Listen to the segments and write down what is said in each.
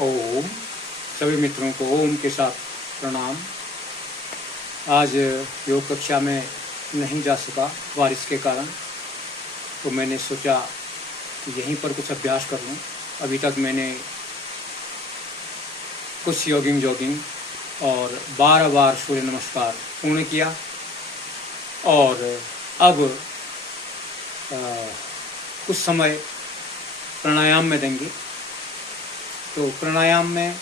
ओम। सभी मित्रों को ओम के साथ प्रणाम। आज योग कक्षा में नहीं जा सका बारिश के कारण, तो मैंने सोचा कि यहीं पर कुछ अभ्यास कर लूँ। अभी तक मैंने कुछ जॉगिंग और 12 बार सूर्य नमस्कार पूर्ण किया और अब कुछ समय प्राणायाम में देंगे। तो प्राणायाम में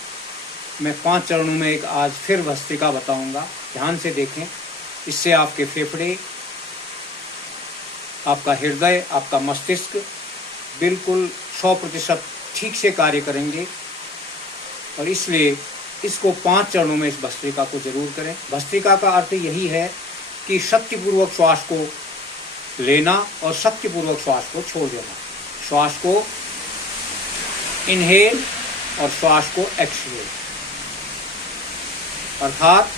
मैं 5 चरणों में एक आज फिर भस्त्रिका बताऊंगा, ध्यान से देखें। इससे आपके फेफड़े, आपका हृदय, आपका मस्तिष्क बिल्कुल 100% ठीक से कार्य करेंगे और इसलिए इसको 5 चरणों में इस भस्त्रिका को जरूर करें। भस्त्रिका का अर्थ यही है कि शक्तिपूर्वक श्वास को लेना और शक्तिपूर्वक श्वास को छोड़ देना। श्वास को इनहेल और श्वास को एक्सहेल, अर्थात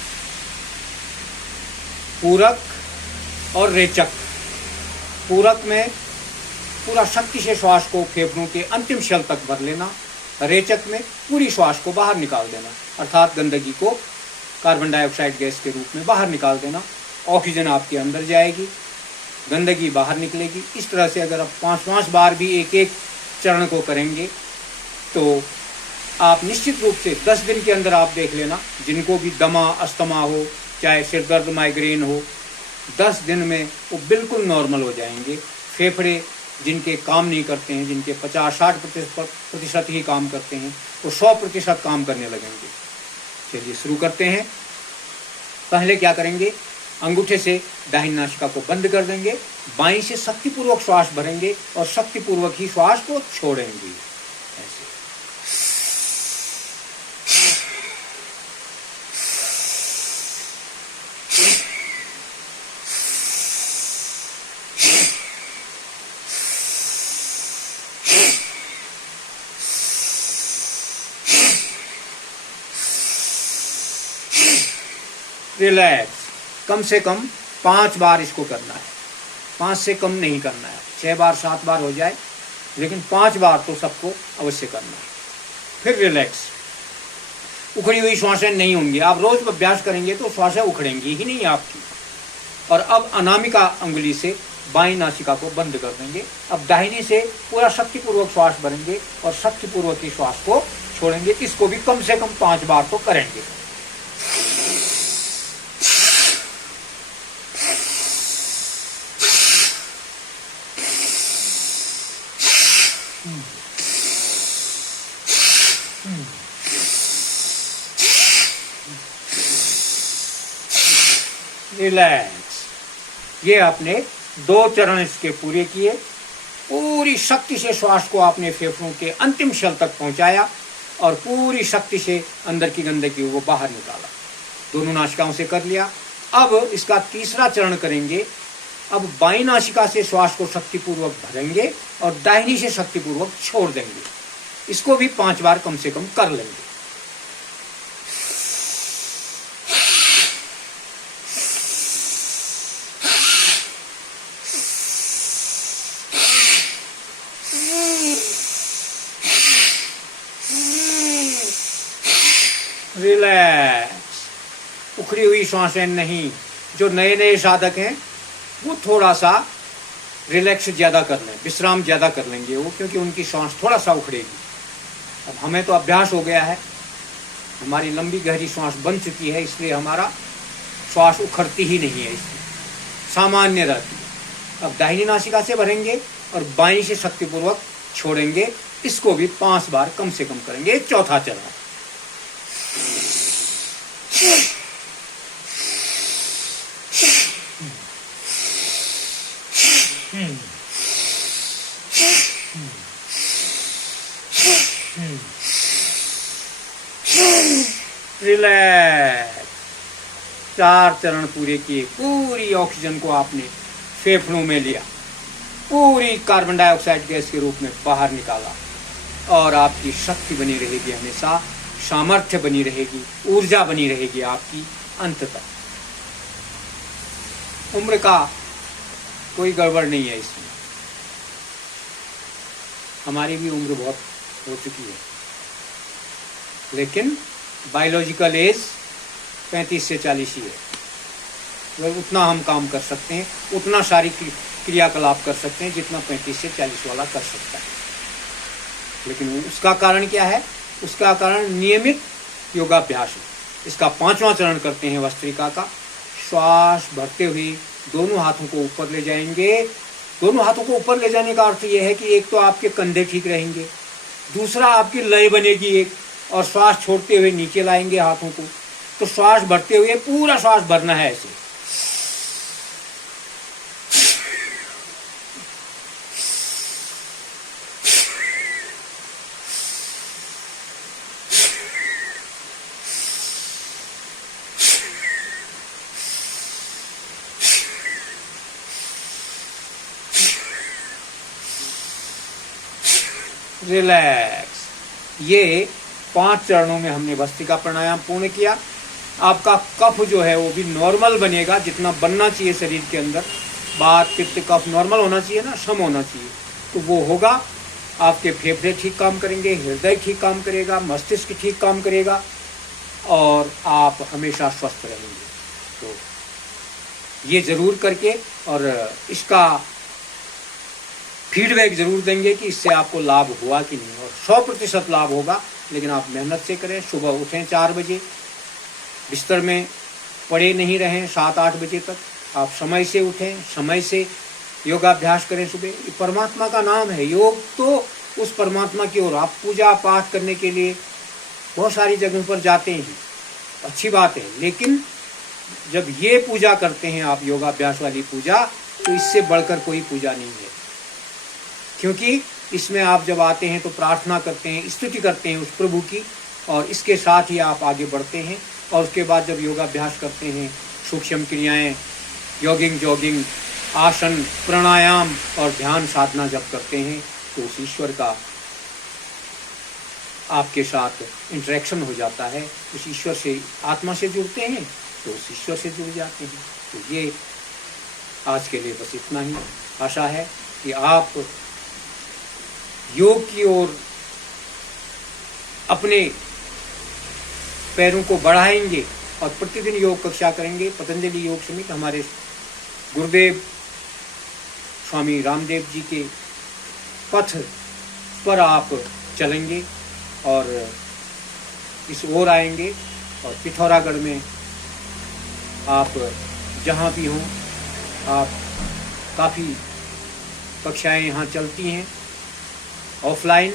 पूरक और रेचक। पूरक में पूरा शक्ति से श्वास को फेफड़ों के अंतिम शेल तक भर लेना, रेचक में पूरी श्वास को बाहर निकाल देना, अर्थात गंदगी को कार्बन डाइऑक्साइड गैस के रूप में बाहर निकाल देना। ऑक्सीजन आपके अंदर जाएगी, गंदगी बाहर निकलेगी। इस तरह से अगर आप 5-5 बार भी एक चरण को करेंगे तो आप निश्चित रूप से 10 दिन के अंदर आप देख लेना, जिनको भी दमा, अस्थमा हो, चाहे सिर दर्द, माइग्रेन हो, 10 दिन में वो बिल्कुल नॉर्मल हो जाएंगे। फेफड़े जिनके काम नहीं करते हैं, जिनके 50-60% ही काम करते हैं, वो 100% काम करने लगेंगे। चलिए शुरू करते हैं। पहले क्या करेंगे, अंगूठे से दाहिनी नासिका को बंद कर देंगे, बाईं से शक्तिपूर्वक श्वास भरेंगे और शक्तिपूर्वक ही श्वास को छोड़ेंगे। ऐसे रिलैक्स। कम से कम 5 बार इसको करना है, 5 से कम नहीं करना है। 6 बार 7 बार हो जाए, लेकिन 5 बार तो सबको अवश्य करना है। फिर रिलैक्स। उखड़ी हुई श्वासें नहीं होंगी। आप रोज अभ्यास करेंगे तो श्वासें उखड़ेंगी ही नहीं आपकी। और अब अनामिका अंगुली से बाईं नासिका को बंद कर देंगे। अब दाहिनी से पूरा शक्तिपूर्वक श्वास भरेंगे और शक्तिपूर्वक ही श्वास को छोड़ेंगे। इसको भी कम से कम 5 बार तो करेंगे। रिलैक्स। ये आपने 2 चरण इसके पूरे किए। पूरी शक्ति से श्वास को आपने फेफड़ों के अंतिम शेल तक पहुंचाया और पूरी शक्ति से अंदर की गंदगी वो बाहर निकाला। दोनों नासिकाओं से कर लिया। अब इसका तीसरा चरण करेंगे। अब बाईं नासिका से श्वास को शक्तिपूर्वक भरेंगे और दाहिनी से शक्तिपूर्वक छोड़ देंगे। इसको भी 5 बार कम से कम कर लेंगे। रिलैक्स। उखड़ी हुई श्वासें नहीं। जो नए साधक हैं वो थोड़ा सा रिलैक्स ज़्यादा कर लें, विश्राम ज़्यादा कर लेंगे वो, क्योंकि उनकी श्वास थोड़ा सा उखड़ेगी। अब हमें तो अभ्यास हो गया है, हमारी लंबी गहरी श्वास बन चुकी है, इसलिए हमारा श्वास उखड़ती ही नहीं है, इसलिए सामान्य रहती है। अब दाहिनी नासिका से भरेंगे और बाईं से शक्तिपूर्वक छोड़ेंगे। इसको भी 5 बार कम से कम करेंगे। एक चौथा चरण। रिलैक्स। 4 चरण पूरे किए। पूरी ऑक्सीजन को आपने फेफड़ों में लिया, पूरी कार्बन डाइऑक्साइड गैस के रूप में बाहर निकाला और आपकी शक्ति बनी रहेगी, हमेशा सामर्थ्य बनी रहेगी, ऊर्जा बनी रहेगी आपकी अंत तक। उम्र का कोई गड़बड़ नहीं है इसमें। हमारी भी उम्र बहुत हो चुकी है, लेकिन बायोलॉजिकल एज 35 से 40 ही है। वह उतना हम काम कर सकते हैं, उतना शारीरिक क्रियाकलाप कर सकते हैं जितना 35 से 40 वाला कर सकता है। लेकिन उसका कारण क्या है? उसका कारण नियमित योगाभ्यास है। इसका 5वां चरण करते हैं भस्त्रिका का। श्वास भरते हुए दोनों हाथों को ऊपर ले जाएंगे। दोनों हाथों को ऊपर ले जाने का अर्थ यह है कि एक तो आपके कंधे ठीक रहेंगे, दूसरा आपकी लय बनेगी एक, और श्वास छोड़ते हुए नीचे लाएंगे हाथों को। तो श्वास भरते हुए पूरा श्वास भरना है ऐसे। रिलैक्स। ये 5 चरणों में हमने भस्त्रिका प्राणायाम पूर्ण किया। आपका कफ जो है वो भी नॉर्मल बनेगा, जितना बनना चाहिए शरीर के अंदर। वात पित्त कफ नॉर्मल होना चाहिए ना, सम होना चाहिए, तो वो होगा। आपके फेफड़े ठीक काम करेंगे, हृदय ठीक काम करेगा, मस्तिष्क ठीक काम करेगा, और आप हमेशा स्वस्थ रहेंगे। तो ये जरूर करके और इसका फीडबैक जरूर देंगे कि इससे आपको लाभ हुआ कि नहीं। और 100% लाभ होगा, लेकिन आप मेहनत से करें। सुबह उठें 4 बजे, बिस्तर में पड़े नहीं रहें 7-8 बजे तक। आप समय से उठें, समय से योगाभ्यास करें सुबह। ये परमात्मा का नाम है योग, तो उस परमात्मा की ओर आप पूजा पाठ करने के लिए बहुत सारी जगहों पर जाते हैं, अच्छी बात है। लेकिन जब ये पूजा करते हैं आप, योगाभ्यास वाली पूजा, तो इससे बढ़कर कोई पूजा नहीं है। क्योंकि इसमें आप जब आते हैं तो प्रार्थना करते हैं, स्तुति करते हैं उस प्रभु की, और इसके साथ ही आप आगे बढ़ते हैं। और उसके बाद जब योगाभ्यास करते हैं, सूक्ष्म क्रियाएं, जॉगिंग, आसन, प्राणायाम और ध्यान साधना जब करते हैं, तो उस ईश्वर का आपके साथ इंटरेक्शन हो जाता है। उस ईश्वर से, आत्मा से जुड़ते हैं तो उस ईश्वर से जुड़ जाते हैं। तो ये आज के लिए बस इतना ही। आशा है कि आप योग की ओर अपने पैरों को बढ़ाएंगे और प्रतिदिन योग कक्षा करेंगे। पतंजलि योग समिति, हमारे गुरुदेव स्वामी रामदेव जी के पथ पर आप चलेंगे और इस ओर आएंगे। और पिथौरागढ़ में आप जहाँ भी हों, आप काफ़ी कक्षाएं यहाँ चलती हैं ऑफलाइन,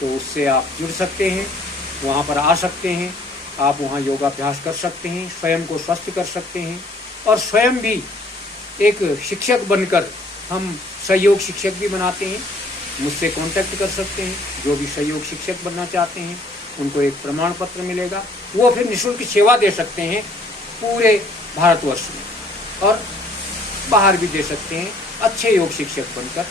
तो उससे आप जुड़ सकते हैं, वहाँ पर आ सकते हैं। आप वहाँ योगाभ्यास कर सकते हैं, स्वयं को स्वस्थ कर सकते हैं, और स्वयं भी एक शिक्षक बनकर हम सहयोग शिक्षक भी बनाते हैं। मुझसे कांटेक्ट कर सकते हैं। जो भी सहयोग शिक्षक बनना चाहते हैं उनको एक प्रमाण पत्र मिलेगा, वो फिर निःशुल्क सेवा दे सकते हैं पूरे भारतवर्ष में, और बाहर भी दे सकते हैं अच्छे योग शिक्षक बनकर।